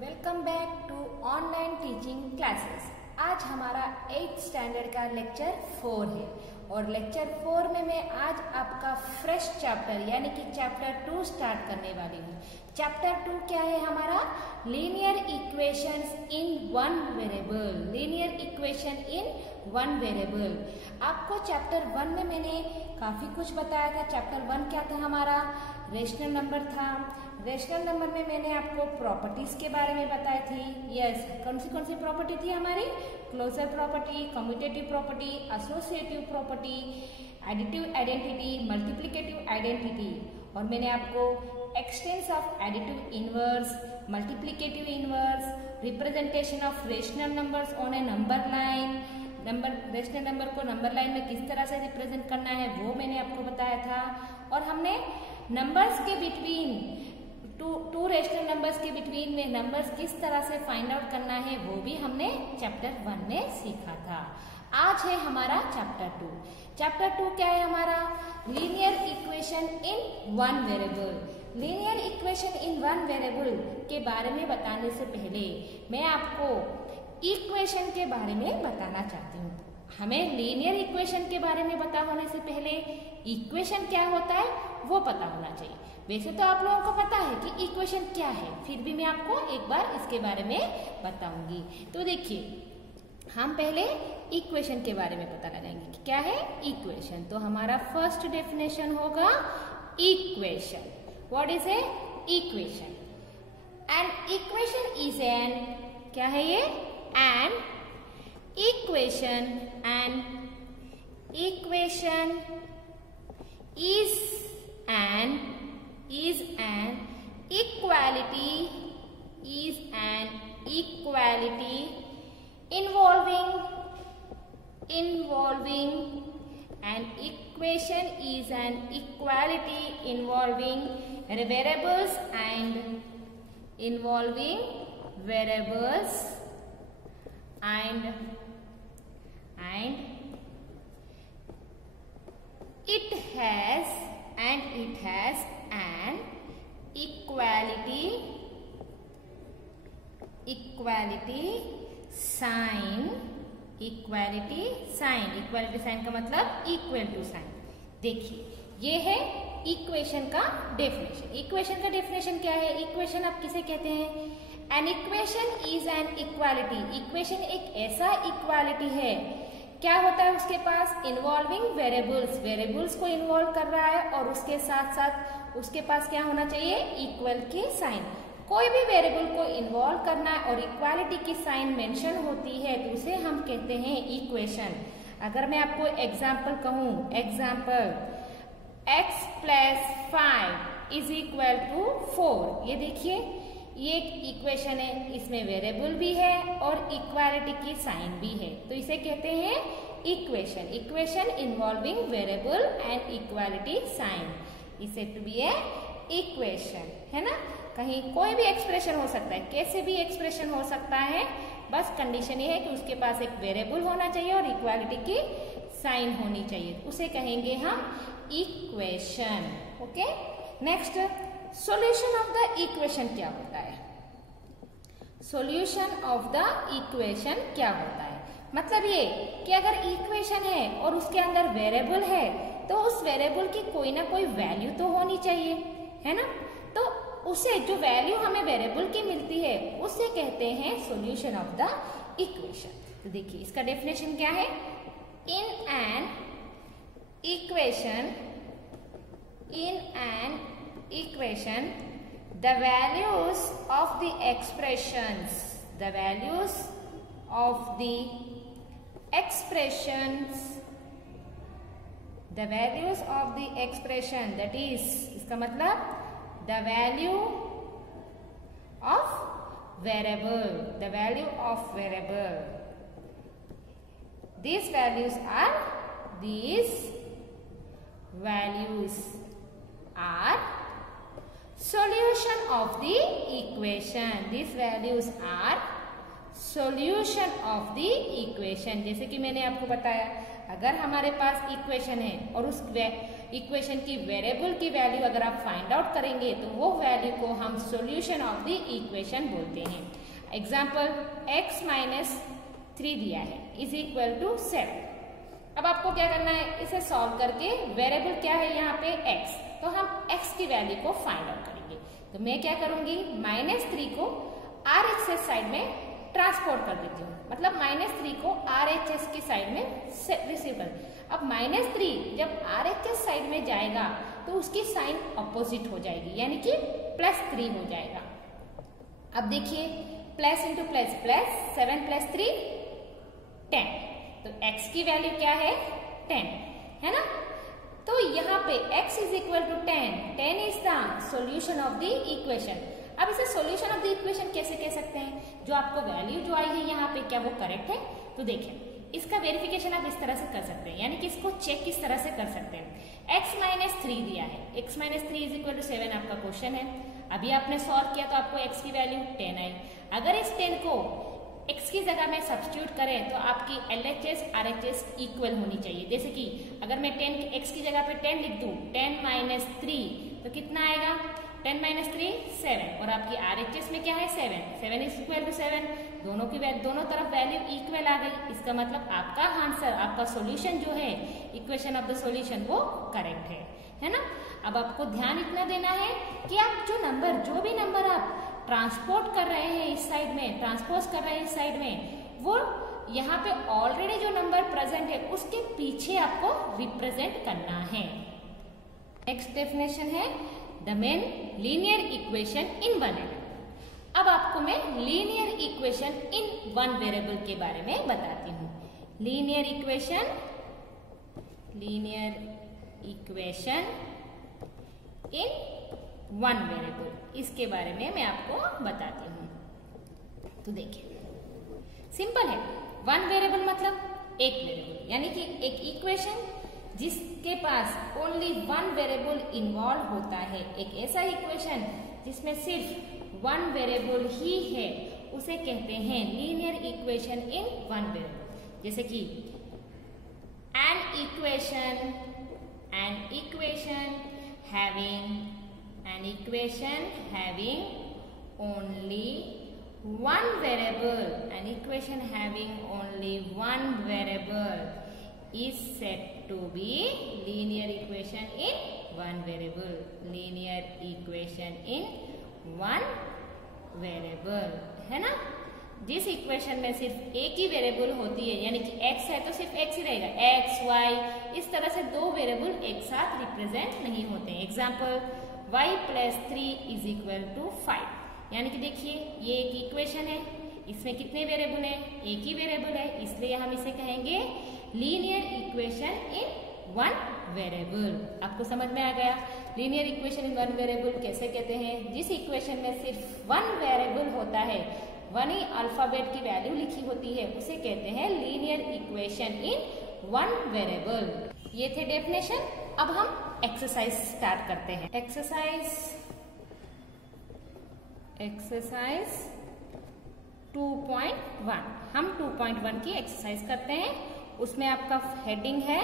Welcome back to online teaching classes. आज हमारा 8th standard का लेक्चर 4 है और लेक्चर 4 में मैं आज आपका फ्रेश चैप्टर यानी कि चैप्टर 2 स्टार्ट करने वाली हूँ। चैप्टर 2 क्या है हमारा? Linear equations in one variable. Linear equation in one variable. आपको चैप्टर 1 में मैंने काफी कुछ बताया था। चैप्टर 1 क्या था हमारा? रेशनल नंबर था। रेशनल नंबर में मैंने आपको प्रॉपर्टीज के बारे में बताई थी। यस, कौन सी प्रॉपर्टी थी हमारी? Closure property, commutative property, associative property, additive identity, multiplicative identity. और मैंने आपको existence of additive inverse, multiplicative inverse, representation of rational numbers on a number line, rational number को नंबर लाइन में किस तरह से रिप्रेजेंट करना है वो मैंने आपको बताया था। और हमने नंबर्स के बिटवीन टू रेशनल नंबर्स के बिटवीन में नंबर्स किस तरह से फाइंड आउट करना है वो भी हमने चैप्टर 1 में सीखा था। आज है हमारा चैप्टर 2। चैप्टर 2 क्या है हमारा? Linear equation in one variable. Linear equation in one variable के बारे में बताने से पहले मैं आपको इक्वेशन के बारे में बताना चाहती हूँ। हमें लीनियर इक्वेशन के बारे में पता होने से पहले इक्वेशन क्या होता है वो पता होना चाहिए। वैसे तो आप लोगों को पता है कि इक्वेशन क्या है, फिर भी मैं आपको एक बार इसके बारे में बताऊंगी। तो देखिए, हम पहले इक्वेशन के बारे में पता लगाएंगे कि क्या है इक्वेशन। तो हमारा फर्स्ट डेफिनेशन होगा equation. What is a equation? N equation is N, क्या है ये? An equation. An equation is an equality involving an equation is an equality involving variables and it has an equality sign। Equality sign का मतलब equal to sign. देखिए, ये है equation का definition. Equation का डेफिनेशन क्या है? इक्वेशन आप किसे कहते हैं? An equation is an equality. Equation एक ऐसा इक्वालिटी है, क्या होता है उसके पास? Involving variables. वेरिएबल्स को इन्वॉल्व कर रहा है और उसके साथ साथ उसके पास क्या होना चाहिए? इक्वल के साइन। कोई भी वेरिएबल को इन्वॉल्व करना है और इक्वालिटी की साइन मेंशन होती है तो उसे हम कहते हैं इक्वेशन। अगर मैं आपको एग्जाम्पल कहूं, एग्जाम्पल x + 5 = 4। ये देखिए, ये एक इक्वेशन है, इसमें वेरिएबल भी है और इक्वालिटी की साइन भी है, तो इसे कहते हैं equation. Equation involving variable and equality sign, इसे टू बी ए इक्वेशन, है ना। कहीं कोई भी एक्सप्रेशन हो सकता है, कैसे भी एक्सप्रेशन हो सकता है, बस कंडीशन ये है कि उसके पास एक वेरिएबल होना चाहिए और इक्वालिटी की साइन होनी चाहिए, उसे कहेंगे हम equation. Okay, next, solution of the equation क्या होता है? सॉल्यूशन ऑफ द इक्वेशन क्या होता है? मतलब ये कि अगर इक्वेशन है और उसके अंदर वेरिएबल है तो उस वेरिएबल की कोई ना कोई वैल्यू तो होनी चाहिए, है ना। तो उसे जो वैल्यू हमें वेरिएबल की मिलती है उसे कहते हैं सॉल्यूशन ऑफ द इक्वेशन। तो देखिए, इसका डेफिनेशन क्या है? In an equation the values of the expressions that is, इसका मतलब the value of variable, these values are solution of the equation। These values are solution of the equation। जैसे कि मैंने आपको बताया, अगर हमारे पास इक्वेशन है और उस इक्वेशन की वेरिएबल की वैल्यू अगर आप फाइंड आउट करेंगे तो वो वैल्यू को हम सॉल्यूशन ऑफ द इक्वेशन बोलते हैं। एग्जाम्पल x माइनस 3 दिया है इज इक्वल टू 7। अब आपको क्या करना है, इसे सॉल्व करके वेरिएबल क्या है यहाँ पे x, तो हम x की वैल्यू को फाइंड आउट करेंगे। तो मैं क्या करूंगी, -3 को RHS साइड में ट्रांसपोर्ट कर देती हूँ, मतलब -3 को RHS की साइड में रिसीव कर। अब -3 जब RHS साइड में जाएगा तो उसकी साइन अपोजिट हो जाएगी, यानी कि +3 हो जाएगा। अब देखिए प्लस इंटू प्लस प्लस, 7 + 3 10, तो x की वैल्यू क्या है 10 है ना। तो यहाँ पे x is equal to 10 is the solution of the equation. अब इसे सॉल्यूशन ऑफ द इक्वेशन कैसे कह सकते हैं, जो आपको वैल्यू जो आई है यहाँ पे क्या वो करेक्ट है। तो देखिए इसका वेरिफिकेशन आप इस तरह से कर सकते हैं, यानी कि इसको चेक किस तरह से कर सकते हैं। x - 3 दिया है, x - 3 इज इक्वल टू 7 आपका क्वेश्चन है। अभी आपने सॉल्व किया तो आपको x की वैल्यू 10 आई। अगर इस 10 को x की जगह में सब्स्टिट्यूट करें तो आपकी LHS RHS इक्वल होनी चाहिए। जैसे कि अगर मैं 10 x की जगह पे 10 लिख दूं, 10 - 3 तो कितना आएगा, 10 - 3 7, और आपकी RHS में क्या है 7 इज इक्वल टू 7, दोनों तरफ वैल्यू इक्वल आ गई। इसका मतलब आपका आंसर, आपका सॉल्यूशन जो है इक्वेशन ऑफ द सॉल्यूशन वो करेक्ट है ना। अब आपको ध्यान इतना देना है कि आप जो भी नंबर आप ट्रांसपोर्ट कर रहे हैं इस साइड में, ट्रांसपोज कर रहे हैं इस साइड में, वो यहाँ पे ऑलरेडी जो नंबर प्रेजेंट है उसके पीछे आपको रिप्रेजेंट करना है। नेक्स्ट डेफिनेशन है the main linear equation in one variable. अब आपको मैं linear equation in one variable के बारे में बताती हूँ। Linear equation in one variable, इसके बारे में मैं आपको बताती हूँ। तो देखिए सिंपल है, वन वेरिएबल मतलब एक वेरिएबल, यानी कि एक इक्वेशन जिसके पास ओनली वन वेरिएबल इन्वॉल्व होता है। एक ऐसा इक्वेशन जिसमें सिर्फ वन वेरिएबल ही है उसे कहते हैं linear equation in one variable. जैसे कि an equation having only one variable, is said to be linear equation in one variable, है ना। जिस इक्वेशन में सिर्फ एक ही वेरिएबल होती है, यानी कि x है तो सिर्फ x ही रहेगा, x y इस तरह से दो वेरिएबल एक साथ रिप्रेजेंट नहीं होते हैं। Example y + 3 is equal to 5, यानी कि देखिए ये एक इक्वेशन है, इसमें कितने वेरिएबल है, एक ही वेरिएबल है, इसलिए हम इसे कहेंगे linear equation in one variable. आपको समझ में आ गया linear equation in one variable कैसे कहते हैं। जिस इक्वेशन में सिर्फ वन वेरिएबल होता है, वन ही अल्फाबेट की वैल्यू लिखी होती है, उसे कहते हैं linear equation in one variable. ये थे डेफिनेशन। अब हम एक्सरसाइज स्टार्ट करते हैं। एक्सरसाइज 2.1, हम 2.1 की एक्सरसाइज करते हैं। उसमें आपका हेडिंग है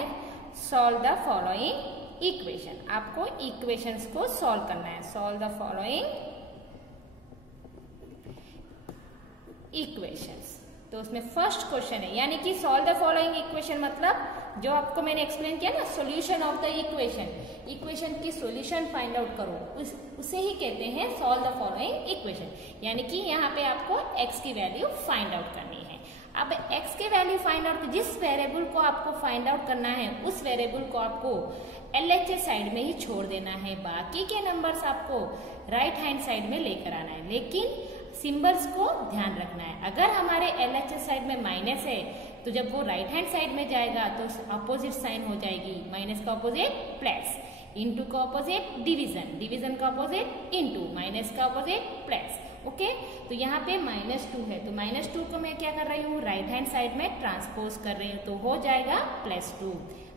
सॉल्व द फॉलोइंग इक्वेशन। आपको इक्वेशंस को सॉल्व करना है। Solve the following equations. तो उसमें फर्स्ट क्वेश्चन है, यानी कि सॉल्व द फॉलोइंग इक्वेशन मतलब जो आपको मैंने एक्सप्लेन किया ना, सॉल्यूशन ऑफ द इक्वेशन की सॉल्यूशन फाइंड आउट करो, उसे ही कहते हैं सॉल्व द फॉलोइंग इक्वेशन। यानी कि यहाँ पे आपको x की वैल्यू फाइंड आउट करनी है। अब x की वैल्यू फाइंड आउट, जिस वेरिएबल को आपको फाइंड आउट करना है उस वेरिएबल को आपको LHS साइड में ही छोड़ देना है, बाकी के नंबर्स आपको राइट हैंड साइड में लेकर आना है। लेकिन सिंबल्स को ध्यान रखना है, अगर हमारे LHS साइड में माइनस है तो जब वो राइट हैंड साइड में जाएगा तो अपोजिट साइन हो जाएगी। माइनस का अपोजिट प्लस, इंटू का अपोजिट डिवीजन, डिवीजन का अपोजिट इंटू, माइनस का अपोजिट प्लस। ओके, तो यहाँ पे -2 है, तो -2 को मैं क्या कर रही हूँ, राइट हैंड साइड में ट्रांसपोज कर रही हूँ, तो हो जाएगा +2।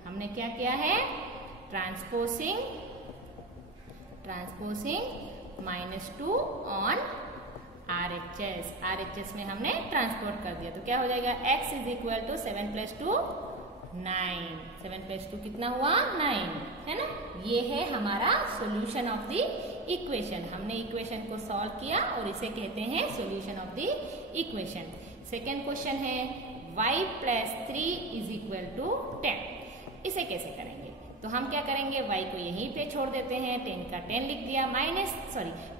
हमने क्या किया है, ट्रांसपोजिंग -2 ऑन RHS में हमने ट्रांसपोर्ट कर दिया। तो क्या हो जाएगा, x इज इक्वल टू 7 + 2 9। 7 + 2 कितना हुआ? 9, है ना। ये है हमारा सॉल्यूशन ऑफ द इक्वेशन। हमने इक्वेशन को सॉल्व किया और इसे कहते हैं solution of the equation. Second question है y + 3 = 10। इसे कैसे करेंगे? तो हम क्या करेंगे, y को यहीं पे छोड़ देते हैं, 10 का 10 लिख दिया,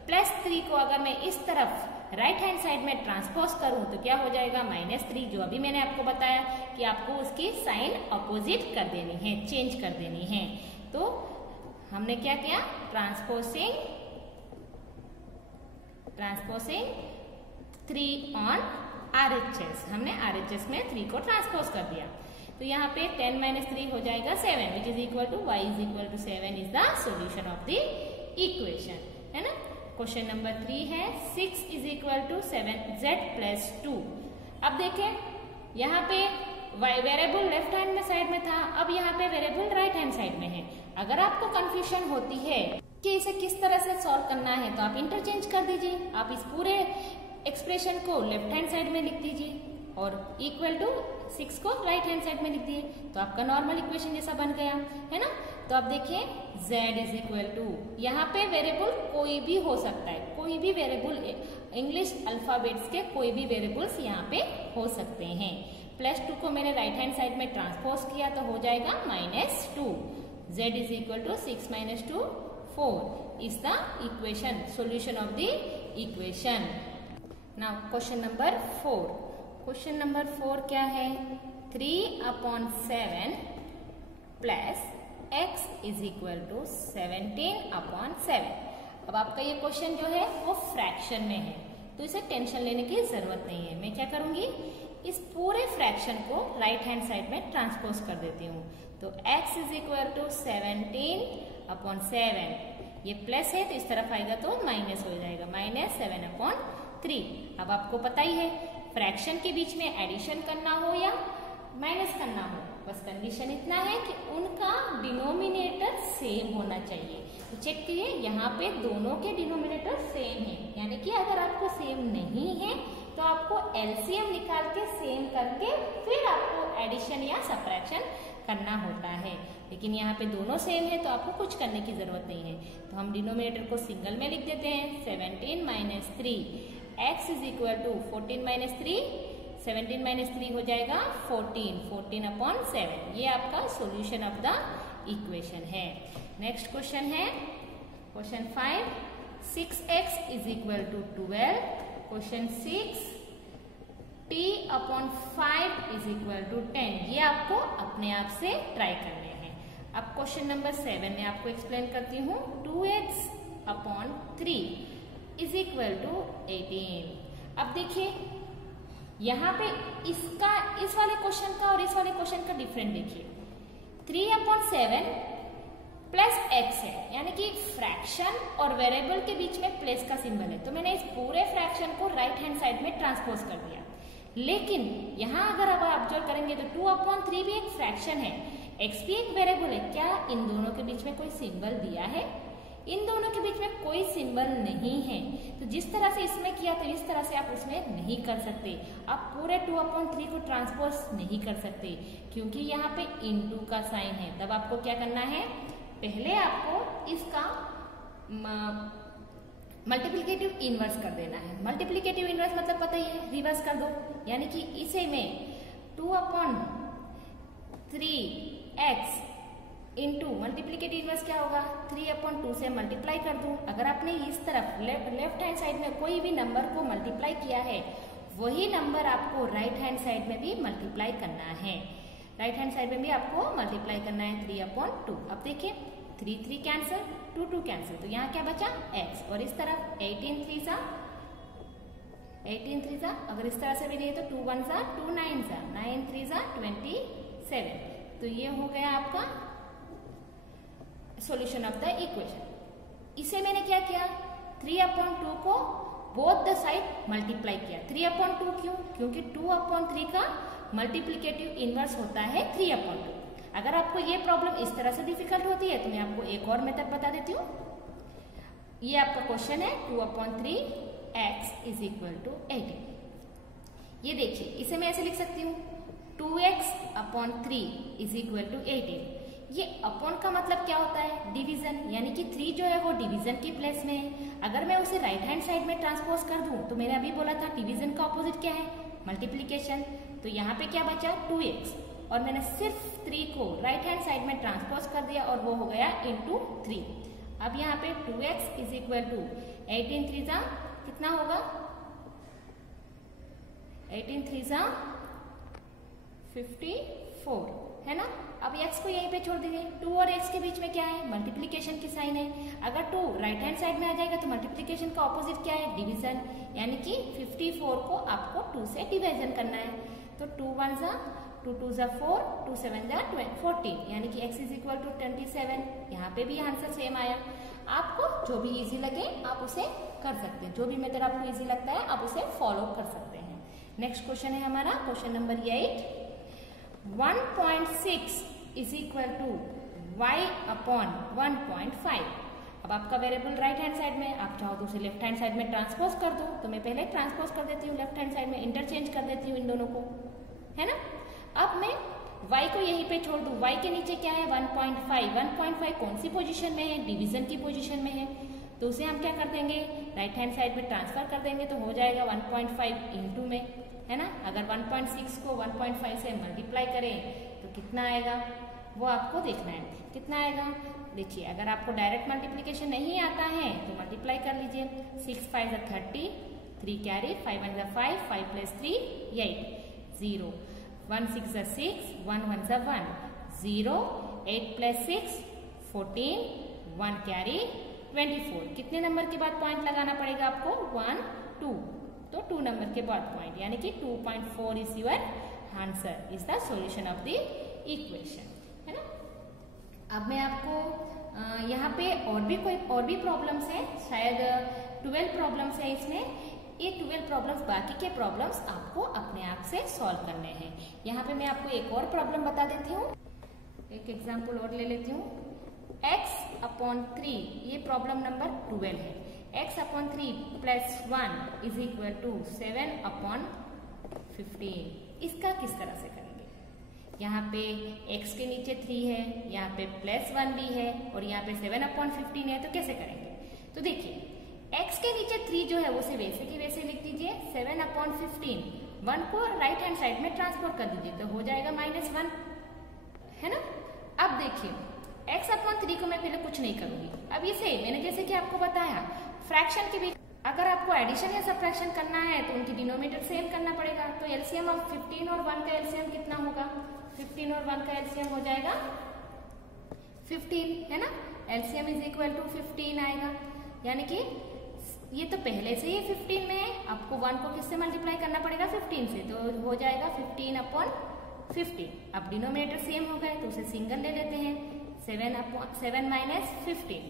+3 को अगर मैं इस तरफ राइट हैंड साइड में ट्रांसपोज करूं तो क्या हो जाएगा? -3, जो अभी मैंने आपको बताया कि आपको उसकी साइन अपोजिट कर देनी है, चेंज कर देनी है। तो हमने क्या किया? ट्रांसपोजिंग 3 ऑन RHS, हमने RHS में 3 को ट्रांसपोज कर दिया। तो यहाँ पे 10 - 3 हो जाएगा 7, which is equal to y = 7 is the solution of the equation, है ना। क्वेश्चन नंबर 3 है 6 = 7z + 2। अब देखें, यहाँ पे वेरिएबल लेफ्ट हैंड में साइड में था, अब यहाँ पे वेरिएबल राइट हैंड साइड में है। अगर आपको कंफ्यूजन होती है कि इसे किस तरह से सॉल्व करना है तो आप इंटरचेंज कर दीजिए। आप इस पूरे एक्सप्रेशन को लेफ्ट हैंड साइड में लिख दीजिए और =6 को राइट हैंड साइड में लिख दिए, तो आपका नॉर्मल इक्वेशन जैसा बन गया, है ना। तो आप देखिए z यहाँ पे वेरिएबल कोई भी हो सकता है, कोई भी वेरिएबल, इंग्लिश अल्फाबेट्स के कोई भी वेरिएबल्स यहाँ पे हो सकते हैं। +2 को मैंने राइट हैंड साइड में ट्रांसपोज किया तो हो जाएगा -2। z = 6 - 2 4 is the equation, solution of the equation. Now question number 4। Question number 4 क्या है? 3/7 प्लस x = 17/7। अब आपका ये क्वेश्चन जो है वो फ्रैक्शन में है, तो इसे टेंशन लेने की जरूरत नहीं है। मैं क्या करूंगी, इस पूरे फ्रैक्शन को राइट हैंड साइड में ट्रांसपोज कर देती हूँ। तो x = 17/7, ये प्लस है तो इस तरफ आएगा तो माइनस हो जाएगा, -7/3। अब आपको पता ही है, फ्रैक्शन के बीच में एडिशन करना हो या माइनस करना हो, बस कंडीशन इतना है कि उनका डिनोमिनेटर सेम होना चाहिए। तो चेक कीजिए, यहाँ पे दोनों के डिनोमिनेटर सेम है, यानी कि अगर आपको सेम नहीं है तो आपको एलसीएम निकाल के सेम करके फिर आपको एडिशन या सब्ट्रैक्शन करना होता है। लेकिन यहाँ पे दोनों सेम है तो आपको कुछ करने की जरूरत नहीं है। तो हम डिनोमिनेटर को सिंगल में लिख देते हैं, 17 - 3, x = 14 - 3, 17 - 3 हो जाएगा 14/7। ये आपका सॉल्यूशन ऑफ द इक्वेशन है। नेक्स्ट क्वेश्चन है क्वेश्चन 5, 6x = 12। Question 6, t/5 = 10। ये आपको अपने आप से ट्राई करने हैं। अब क्वेश्चन नंबर 7 में आपको एक्सप्लेन करती हूँ। 2x/3 = 18। अब देखिए, यहाँ पे इसका, इस वाले क्वेश्चन का और इस वाले क्वेश्चन का डिफरेंट देखिए। 3/7 प्लस x है, यानी कि फ्रैक्शन और वेरिएबल के बीच में प्लस का सिंबल है, तो मैंने इस पूरे फ्रैक्शन को राइट हैंड साइड में ट्रांसपोज कर दिया। लेकिन यहाँ अगर आप ऑब्जर्व करेंगे तो 2/3 भी एक फ्रैक्शन है, x भी एक वेरिएबल है। क्या इन दोनों के बीच में कोई सिंबल दिया है? इन दोनों के बीच में कोई सिंबल नहीं है। तो जिस तरह से इसमें किया तो इस तरह से आप उसमें नहीं कर सकते। आप पूरे 2/3 को ट्रांसपोज नहीं कर सकते, क्योंकि यहाँ पे इनटू का साइन है। तब आपको क्या करना है, पहले आपको इसका मल्टीप्लिकेटिव इनवर्स कर देना है। मल्टीप्लिकेटिव इनवर्स मतलब पता ही है, रिवर्स कर दो, यानी कि इसे मैं 2/3x इंटू मल्टीप्लिकेटिव इनवर्स क्या होगा, 3/2 से मल्टीप्लाई कर दूं। अगर आपने इस तरफ लेफ्ट हैंड साइड में कोई भी नंबर को मल्टीप्लाई किया है, वही नंबर आपको राइट हैंड साइड में भी मल्टीप्लाई करना है। राइट हैंड साइड में भी आपको मल्टीप्लाई करना है 3/2। अब देखिए 3 कैंसिल, 2 कैंसिल, तो यहाँ क्या बचा x, और इस तरफ 18 3 अगर इस तरह से भी नहीं तो 2 1 2 9 9 3 27। तो ये हो गया आपका सॉल्यूशन ऑफ द इक्वेशन। इसे मैंने क्या किया, 3/2 को बोथ द साइड मल्टीप्लाई किया। 3/2 क्यों? क्योंकि 2/3 का मल्टीप्लिकेटिव इनवर्स होता है 3/2। अगर आपको ये प्रॉब्लम इस तरह से डिफिकल्ट होती है तो मैं आपको एक और मेथड बता देती हूँ। ये आपका क्वेश्चन है 2/3x = 18। ये देखिए, इसे मैं ऐसे लिख सकती हूँ 2x upon 3 is equal to 18। ये अपॉन का मतलब क्या होता है? डिवीजन, यानी कि 3 जो है वो डिवीजन की प्लेस में है। अगर मैं उसे राइट हैंड साइड में ट्रांसपोज कर दूं तो मैंने अभी बोला था डिवीजन का ऑपोजिट क्या है? मल्टीप्लीकेशन। तो यहाँ पे क्या बचा? 2x, और मैंने सिर्फ 3 को राइट हैंड साइड में ट्रांसपोज कर दिया और वो हो गया इंटू 3। अब यहाँ पे 2x इज इक्वल टू 18 3 जा कितना होगा? 18 3 जा 54, है ना। अब x को यहीं पे छोड़ दीजिए। 2 और x के बीच में क्या है? मल्टीप्लीकेशन की साइन है। अगर 2 राइट हैंड साइड में आ जाएगा तो मल्टीप्लीकेशन का ऑपोजिट क्या है? डिवीजन, यानी कि 54 को आपको 2 से डिवीजन करना है। तो 2 1 जा 2 2 जा 4, 2 7 जा 14, यानी कि x इज इक्वल टू 27। यहाँ पे भी आंसर सेम आया। आपको जो भी इजी लगे आप उसे कर सकते हैं, जो भी मेथड आपको इजी लगता है आप उसे फॉलो कर सकते हैं। नेक्स्ट क्वेश्चन है हमारा question number 8। 1.6 is equal to y upon 1.5। अब आपका वेरिएबल राइट हैंड साइड में, आप चाहो तो उसे लेफ्ट हैंड साइड में ट्रांसपोज कर दो। तो मैं पहले ट्रांसपोज कर देती हूँ लेफ्ट हैंड साइड में, इंटरचेंज कर देती हूँ इन दोनों को, है ना। अब मैं y को यहीं पे छोड़ दूँ। y के नीचे क्या है? 1.5। 1.5 कौन सी पोजीशन में है? डिवीजन की पोजीशन में है। तो उसे हम क्या कर देंगे? राइट हैंड साइड में ट्रांसफर कर देंगे तो हो जाएगा 1.5 इंटू में, है ना। अगर 1.6 को 1.5 से मल्टीप्लाई करें तो कितना आएगा वो आपको देखना है। कितना आएगा? देखिए, अगर आपको डायरेक्ट मल्टीप्लीकेशन नहीं आता है तो मल्टीप्लाई कर लीजिए। 6 5 जा 30, 3 कैरी, 5 1 जा 5, 5 प्लस 3 8, 0 1 6 जा 6, 1 1 जा 1, 0 8 प्लस 6 14, 1 कैरी 24। कितने नंबर के बाद पॉइंट लगाना पड़ेगा आपको? 1 2, तो 2 नंबर के बाद पॉइंट, यानी कि 2.4 is your answer, is the solution of the equation, है ना। अब मैं आपको यहाँ पे और भी प्रॉब्लम्स हैं, शायद 12 प्रॉब्लम्स हैं इसमें। ये 12 प्रॉब्लम्स, बाकी के प्रॉब्लम्स आपको अपने आप से सॉल्व करने हैं। यहाँ पे मैं आपको एक और प्रॉब्लम बता देती हूँ, एक एग्जाम्पल और ले लेती हूँ। x अपॉन 3, ये प्रॉब्लम नंबर 12 है। x upon 3 plus 1 is equal to 7 upon 15। इसका किस तरह से करेंगे? यहाँ पे x के नीचे 3 है, यहाँ पे प्लस 1 भी है और यहाँ पे 7 अपॉन 15 है, तो कैसे करेंगे? तो देखिए, x के नीचे 3 जो है उसे वैसे की वैसे लिख दीजिए। 7 अपॉन 15, 1 को राइट हैंड साइड में ट्रांसफर कर दीजिए तो हो जाएगा -1, है ना। अब देखिए, x अपॉन 3 को मैं पहले कुछ नहीं करूंगी। अब इसे मैंने जैसे कि आपको बताया, फ्रैक्शन के बीच अगर आपको एडिशन या सब्ट्रैक्शन करना है तो उनकी डिनोमिनेटर सेम करना पड़ेगा। तो एलसीएम ऑफ 15 और 1 का एलसीएम कितना होगा? 15 और 1 का एलसीएम हो जाएगा 15, है ना। एलसीएम इज इक्वल टू 15 आएगा, यानी कि ये तो पहले से ही 15 में है, आपको 1 को किससे मल्टीप्लाई करना पड़ेगा? 15 से, तो हो जाएगा 15 अपॉन 15। अब डिनोमिनेटर सेम हो गए तो उसे सिंगल ले लेते हैं। 7 माइनस 15,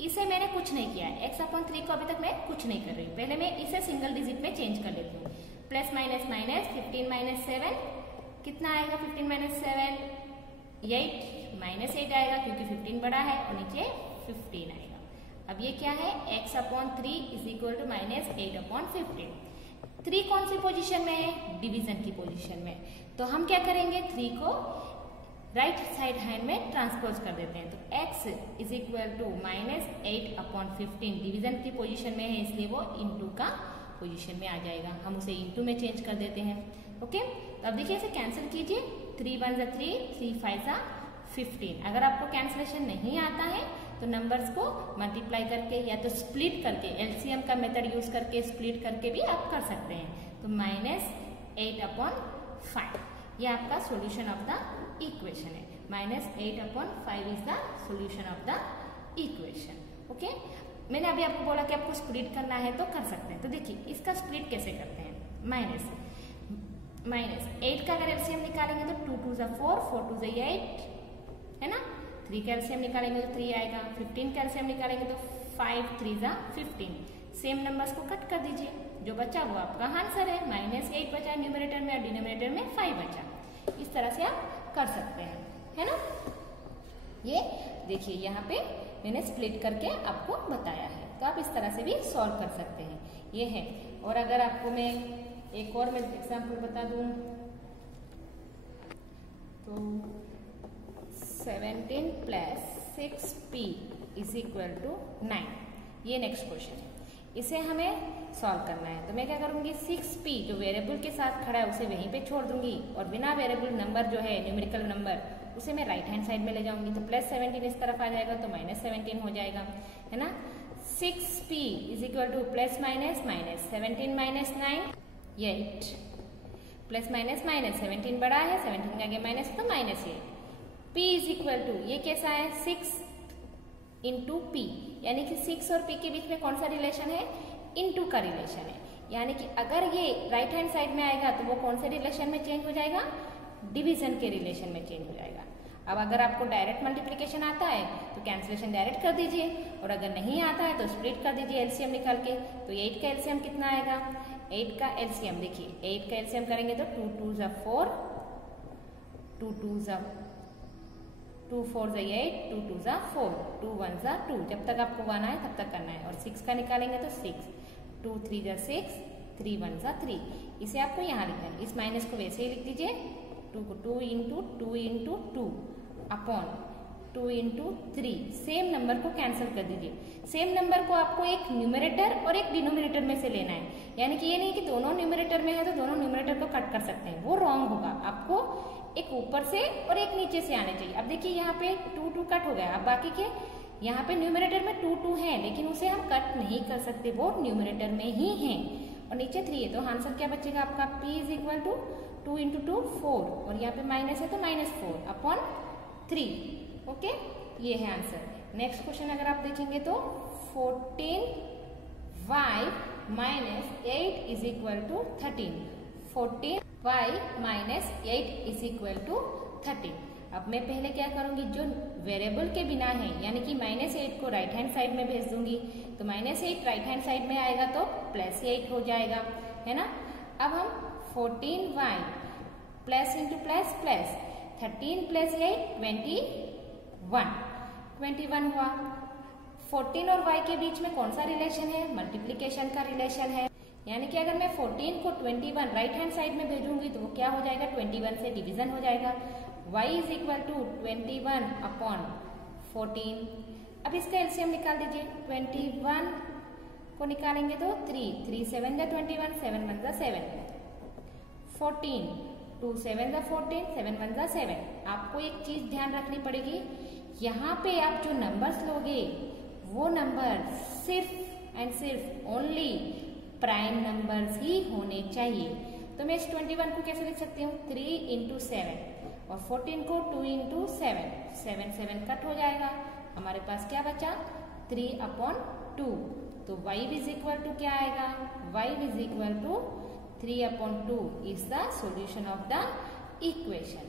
इसे मैंने कुछ नहीं किया है। x अपॉन 3 को अभी तक मैं कुछ नहीं कर रही हूँ, पहले मैं इसे सिंगल डिजिट में चेंज कर लेती हूँ। प्लस माइनस माइनस 15 माइनस 7 कितना आएगा? 15 माइनस 7 8, माइनस 8 आएगा क्योंकि 15 बड़ा है और नीचे 15 आएगा। अब ये क्या है? x upon 3 is equal to minus 8 upon 15। 3 कौन सी पोजीशन में है? डिवीजन की पोजीशन में। तो हम क्या करेंगे? 3 को राइट साइड हैंड में ट्रांसपोज कर देते हैं। तो x is equal to minus 8 upon 15 division की पोजीशन में है, इसलिए वो इंटू का पोजीशन में आ जाएगा। हम उसे इंटू में चेंज कर देते हैं। ओके, तो अब देखिए इसे कैंसिल कीजिए। 3 1 जा 3, 3 5 जा 15। अगर आपको कैंसिलेशन नहीं आता है तो नंबर्स को मल्टीप्लाई करके या तो स्प्लिट करके, एलसीएम का मेथड यूज करके स्प्लिट करके भी आप कर सकते हैं। तो माइनस 8 अपॉन 5 ये आपका सोल्यूशन ऑफ द इक्वेशन है। Minus 8 upon 5 is the solution of the equation. Okay, मैंने अभी आपको बोला कि आपको स्प्लिट करना है तो कर सकते हैं। तो देखिए इसका स्प्लिट कैसे करते हैं? माइनस 8 का अगर एलसीएम निकालेंगे तो 2 2 जा 4, 4 2 जा 8, है ना। 3 का एलसीएम निकालेंगे तो 3 आएगा। 15 का एलसीएम निकालेंगे तो 5 3 जा 15। सेम नंबर्स को कट कर दीजिए, जो बचा वो आपका आंसर है। माइनस 8 बचा न्यूमरेटर में और डिनोमिनेटर में 5 बचा। इस तरह से आप कर सकते हैं, है ना। ये देखिए यहाँ पे मैंने स्प्लिट करके आपको बताया है, तो आप इस तरह से भी सॉल्व कर सकते हैं। ये है। और अगर आपको मैं एक और मैं एग्जाम्पल बता दूं, तो 17 plus 6p is equal to 9। ये नेक्स्ट क्वेश्चन है, इसे हमें सॉल्व करना है। तो मैं क्या करूंगी, 6p जो वेरिएबल के साथ खड़ा है उसे वहीं पे छोड़ दूंगी और बिना वेरिएबल नंबर जो है न्यूमेरिकल नंबर उसे मैं राइट हैंड साइड में ले जाऊंगी। तो प्लस 17 इस तरफ आ जाएगा तो माइनस 17 हो जाएगा, है ना। 6p is equal to plus minus minus 17 minus 9 8 plus minus minus 17 बड़ा है, 17 के आगे माइनस तो minus 8। p is equal to ये कैसा है 6 इंटू पी, यानी कि 6 और p के बीच में कौन सा रिलेशन है, इनटू का रिलेशन है। यानी कि अगर ये राइट हैंड साइड में आएगा तो वो कौन से रिलेशन में चेंज हो जाएगा, डिवीजन के रिलेशन में चेंज हो जाएगा। अब अगर आपको डायरेक्ट मल्टीप्लिकेशन आता है तो कैंसिलेशन डायरेक्ट कर दीजिए, और अगर नहीं आता है तो स्प्लिट कर दीजिए एलसीएम निकाल के। तो 8 का एलसीएम कितना आएगा, 8 का एलसीएम देखिए, 8 का एलसीएम करेंगे तो 2 2 जा 4, 2 2 जा 2 4 जा 8, 2 2 जा 4, 2 1 जा 2। जब तक आपको 1 आए तब तक करना है। और 6 का निकालेंगे तो 6, 2 3 जा 6, 3 1 जा 3। इसे आपको यहाँ लिखना है, इस माइनस को वैसे ही लिख दीजिए, 2 को 2 into 2 into 2 upon 2 into 3। Same number को कैंसिल कर दीजिए। सेम नंबर को आपको एक न्यूमरेटर और एक डिनोमिनेटर में से लेना है, यानी कि ये नहीं कि दोनों न्यूमरेटर में है तो दोनों न्यूमरेटर को कट कर सकते हैं, वो रॉन्ग होगा। आपको एक ऊपर से और एक नीचे से आने चाहिए। अब देखिए यहाँ पे 2 2 कट हो गया, अब बाकी के यहाँ पे न्यूमरेटर में 2 2 है लेकिन उसे हम कट नहीं कर सकते, वो न्यूमरेटर में ही है। और नीचे 3 है तो आंसर क्या बचेगा आपका, p is equal to 2 into 2 4, और यहाँ पे माइनस है तो -4 अपॉन 3। ओके, ये है आंसर। नेक्स्ट क्वेश्चन अगर आप देखेंगे तो 14y minus 8 is equal to 13। 14y minus 8 is equal to 13। अब मैं पहले क्या करूंगी, जो वेरिएबल के बिना है यानी कि -8 को राइट हैंड साइड में भेज दूंगी। तो -8 राइट हैंड साइड में आएगा तो +8 हो जाएगा, है ना। अब हम 14y plus into plus plus 13 plus 8 21 हुआ। 14 और y के बीच में कौन सा रिलेशन है, मल्टीप्लीकेशन का रिलेशन है। यानी कि अगर मैं 14 को 21 राइट हैंड साइड में भेजूंगी तो वो क्या हो जाएगा, 21 से डिवीजन हो जाएगा। y is equal to 21 upon 14। अब इसका एलसीएम निकाल दीजिए, 21 को निकालेंगे तो 3 7 जा 21, 7 1 जा 7, 14 2 7 जा 14, 7 1 जा 7। आपको एक चीज ध्यान रखनी पड़ेगी, यहाँ पे आप जो नंबर्स लोगे वो नंबर सिर्फ एंड सिर्फ ओनली प्राइम नंबर्स ही होने चाहिए। तो मैं इस 21 को कैसे लिख सकती हूँ, 3 इंटू 7 और 14 को 2 इंटू 7, 7 7 कट हो जाएगा। हमारे पास क्या बचा, 3 अपॉन 2। तो y इज इक्वल टू क्या आएगा, y is equal to 3 upon 2 is the solution of the equation.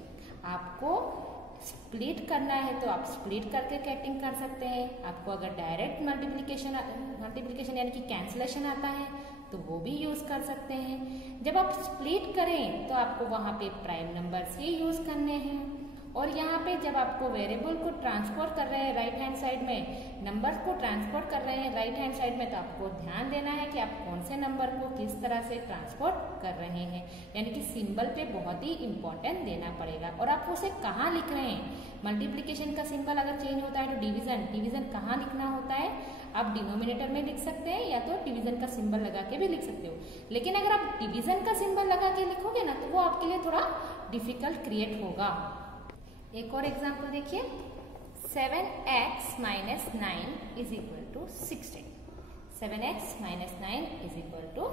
आपको स्प्लिट करना है तो आप स्प्लिट करके कटिंग कर सकते हैं। आपको अगर डायरेक्ट मल्टीप्लिकेशन यानी कि कैंसिलेशन आता है तो वो भी यूज कर सकते हैं। जब आप स्प्लिट करें तो आपको वहां पे प्राइम नंबर्स ही यूज करने हैं। और यहाँ पे जब आपको वेरिएबल को ट्रांसफर कर रहे हैं राइट हैंड साइड में, नंबर को ट्रांसफर कर रहे हैं राइट हैंड साइड में, तो आपको ध्यान देना है कि आप कौन से नंबर को किस तरह से ट्रांसफर कर रहे हैं। यानी कि सिंबल पे बहुत ही इंपॉर्टेंट देना पड़ेगा। और आप उसे कहाँ लिख रहे हैं, मल्टीप्लीकेशन का सिंबल अगर चेंज होता है तो डिवीजन कहाँ लिखना होता है, आप डिनोमिनेटर में लिख सकते हैं या तो डिवीजन का सिंबल लगा के भी लिख सकते हो। लेकिन अगर आप डिवीजन का सिंबल लगा के लिखोगे ना तो वो आपके लिए थोड़ा डिफिकल्ट क्रिएट होगा। एक और एग्जाम्पल देखिए, 7x minus 9 is equal to 16। 7x minus 9 is equal to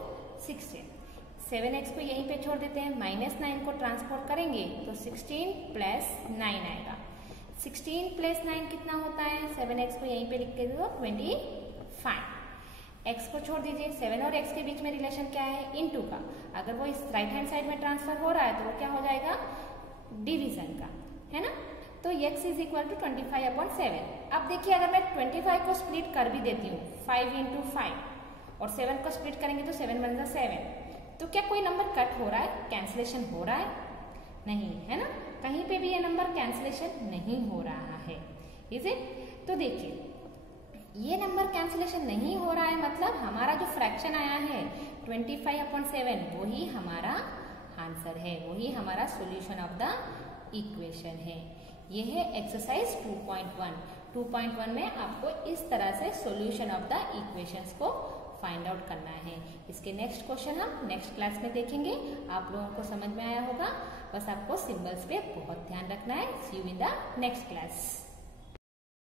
16। 7x को यहीं पे छोड़ देते हैं, -9 को ट्रांसफर करेंगे तो 16 प्लस 9 आएगा। 16 प्लस 9 कितना होता है, 7x को यहीं पे लिख के दो 25। x को छोड़ दीजिए, 7 और x के बीच में रिलेशन क्या है, इनटू का। अगर वो इस राइट हैंड साइड में ट्रांसफर हो रहा है तो वो क्या हो जाएगा, डिवीजन का, है ना। तो x is equal to 25 upon 7। अब देखिए अगर मैं 25 को स्प्लिट कर भी देती हूँ 5 इंटू 5 और 7 को स्प्लिट करेंगे तो 7 1 जा 7, तो क्या कोई नंबर कट हो रहा है, कैंसिलेशन हो रहा है, नहीं, है ना। कहीं पे भी ये नंबर कैंसिलेशन नहीं हो रहा है, इज इट। तो देखिए ये नंबर कैंसिलेशन नहीं हो रहा है, मतलब हमारा जो फ्रैक्शन आया है 25 अपॉन 7 वही हमारा आंसर है, वही हमारा सॉल्यूशन ऑफ द इक्वेशन है। ये है एक्सरसाइज 2.1। 2.1 में आपको इस तरह से सॉल्यूशन ऑफ द इक्वेशंस को फाइंड आउट करना है। इसके नेक्स्ट क्वेश्चन हम नेक्स्ट क्लास में देखेंगे। आप लोगों को समझ में आया होगा। बस आपको सिंबल्स पे बहुत ध्यान रखना है। See you in the next class.